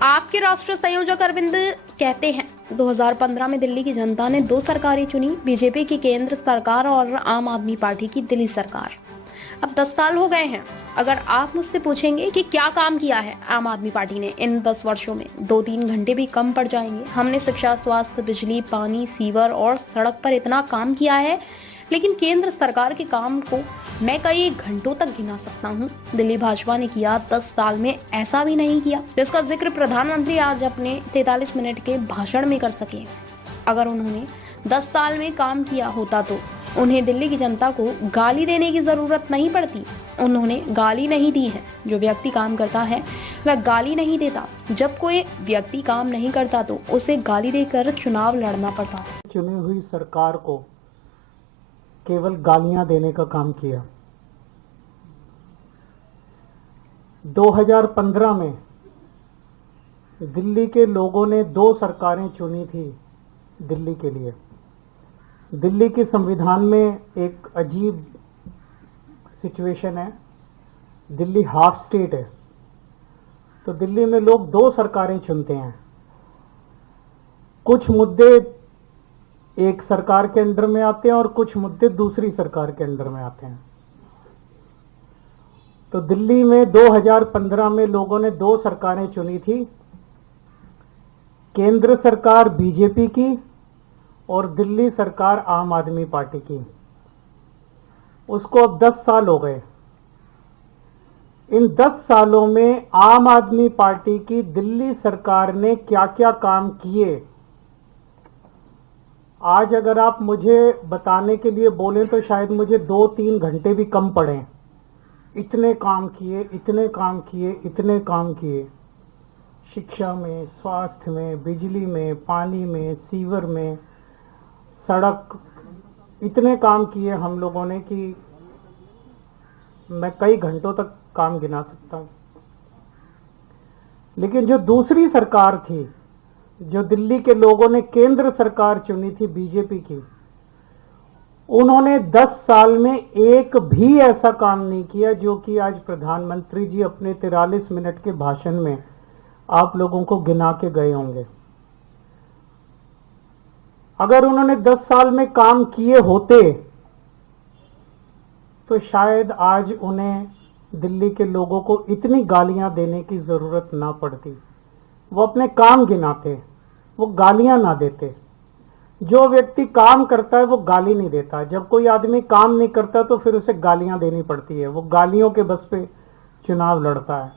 आपके राष्ट्रीय संयोजक अरविंद कहते हैं 2015 में दिल्ली की जनता ने दो सरकारें चुनी, बीजेपी की केंद्र सरकार और आम आदमी पार्टी की दिल्ली सरकार। अब 10 साल हो गए हैं। अगर आप मुझसे पूछेंगे कि क्या काम किया है आम आदमी पार्टी ने इन 10 वर्षों में, 2-3 घंटे भी कम पड़ जाएंगे। हमने शिक्षा, स्वास्थ्य, बिजली, पानी, सीवर और सड़क पर इतना काम किया है, लेकिन केंद्र सरकार के काम को मैं कई घंटों तक गिना सकता हूँ। दिल्ली भाजपा ने किया 10 साल में ऐसा भी नहीं किया जिसका जिक्र प्रधानमंत्री आज अपने 43 मिनट के भाषण में कर सके। अगर उन्होंने 10 साल में काम किया होता तो उन्हें दिल्ली की जनता को गाली देने की जरूरत नहीं पड़ती। उन्होंने गाली नहीं दी है। जो व्यक्ति काम करता है वह गाली नहीं देता। जब कोई व्यक्ति काम नहीं करता तो उसे गाली देकर चुनाव लड़ना पड़ता। चुनी हुई सरकार को केवल गालियां देने का काम किया। 2015 में दिल्ली के लोगों ने दो सरकारें चुनी थी दिल्ली के लिए। दिल्ली के संविधान में एक अजीब सिचुएशन है, दिल्ली हाफ स्टेट है, तो दिल्ली में लोग दो सरकारें चुनते हैं। कुछ मुद्दे एक सरकार के अंडर में आते हैं और कुछ मुद्दे दूसरी सरकार के अंडर में आते हैं। तो दिल्ली में 2015 में लोगों ने दो सरकारें चुनी थी, केंद्र सरकार बीजेपी की और दिल्ली सरकार आम आदमी पार्टी की। उसको अब 10 साल हो गए। इन 10 सालों में आम आदमी पार्टी की दिल्ली सरकार ने क्या क्या काम किए, आज अगर आप मुझे बताने के लिए बोलें तो शायद मुझे 2-3 घंटे भी कम पड़े। इतने काम किए, इतने काम किए, इतने काम किए। शिक्षा में, स्वास्थ्य में, बिजली में, पानी में, सीवर में, सड़क, इतने काम किए हम लोगों ने कि मैं कई घंटों तक काम गिना सकता हूं। लेकिन जो दूसरी सरकार थी, जो दिल्ली के लोगों ने केंद्र सरकार चुनी थी बीजेपी की, उन्होंने 10 साल में एक भी ऐसा काम नहीं किया जो कि आज प्रधानमंत्री जी अपने 43 मिनट के भाषण में आप लोगों को गिना के गए होंगे। अगर उन्होंने 10 साल में काम किए होते तो शायद आज उन्हें दिल्ली के लोगों को इतनी गालियां देने की जरूरत ना पड़ती। वो अपने काम गिनाते, वो गालियां ना देते। जो व्यक्ति काम करता है वो गाली नहीं देता। जब कोई आदमी काम नहीं करता तो फिर उसे गालियां देनी पड़ती है। वो गालियों के बस पे चुनाव लड़ता है।